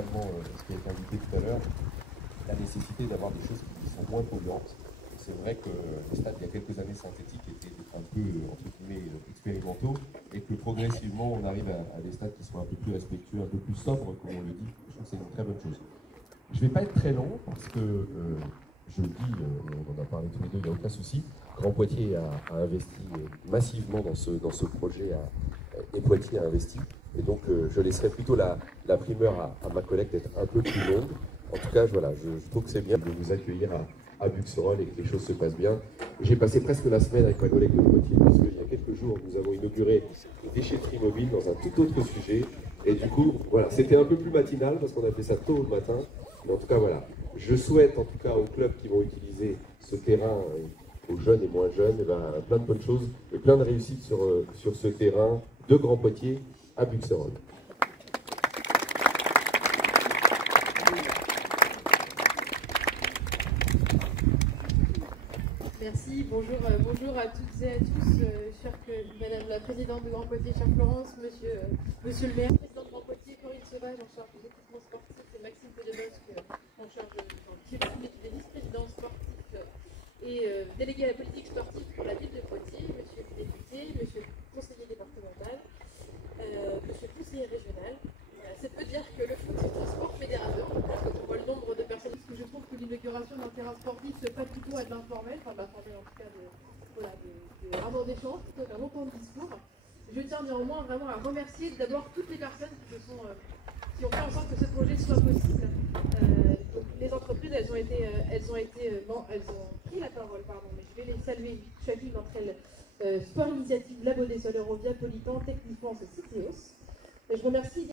totalement ce qui a été indiqué tout à l'heure, la nécessité d'avoir des choses qui sont moins polluantes. C'est vrai que les stades, il y a quelques années synthétiques, étaient un peu, entre guillemets, expérimentaux, et que progressivement, on arrive à des stades qui sont un peu plus respectueux, un peu plus sobres, comme on le dit. Je trouve que c'est une très bonne chose. Je ne vais pas être très long, parce que, je le dis, et on en a parlé tous les deux, il n'y a aucun souci, Grand Poitiers a investi massivement dans ce projet, et Poitiers a investi. Et donc, je laisserai plutôt la primeur à ma collègue d'être un peu plus longue. En tout cas, voilà, je trouve que c'est bien de vous accueillir à Buxerolles et que les choses se passent bien. J'ai passé presque la semaine avec ma collègue de Poitiers, puisqu'il y a quelques jours, nous avons inauguré une déchetterie mobile dans un tout autre sujet. Et du coup, voilà, c'était un peu plus matinal parce qu'on a fait ça tôt le matin. Mais en tout cas, voilà, je souhaite en tout cas aux clubs qui vont utiliser ce terrain, aux jeunes et moins jeunes, et ben, plein de bonnes choses et plein de réussites sur ce terrain de Grand Poitiers à Buxerolles. Merci, bonjour à toutes et à tous, Madame la Présidente de Grand Poitiers, chère Florence, Monsieur le maire, Président de Grand Poitiers, Corinne Sauvage, en charge des équipements sportifs, et Maxime Pedebosque, en charge des vice-présidents sportifs et délégué à la politique sportive pour la ville de Poitiers, Monsieur le député, Monsieur le conseiller départemental, Monsieur le conseiller régional. C'est peu dire que le foot est un sport fédérateur, quand on voit le nombre de personnes, parce que je trouve que l'inauguration d'un terrain sportif se passe plutôt à de l'informel, enfin de l'informel en tout cas vraiment d'échange, plutôt qu'un long temps de discours. Je tiens néanmoins vraiment à remercier d'abord toutes les personnes qui ont fait en sorte que ce projet soit possible. Donc les entreprises, elles ont pris la parole, mais je vais les saluer chacune d'entre elles. Sport Initiative, Labo des Sols, Eurovia, Politan, Technifrance et Citeos. Et je remercie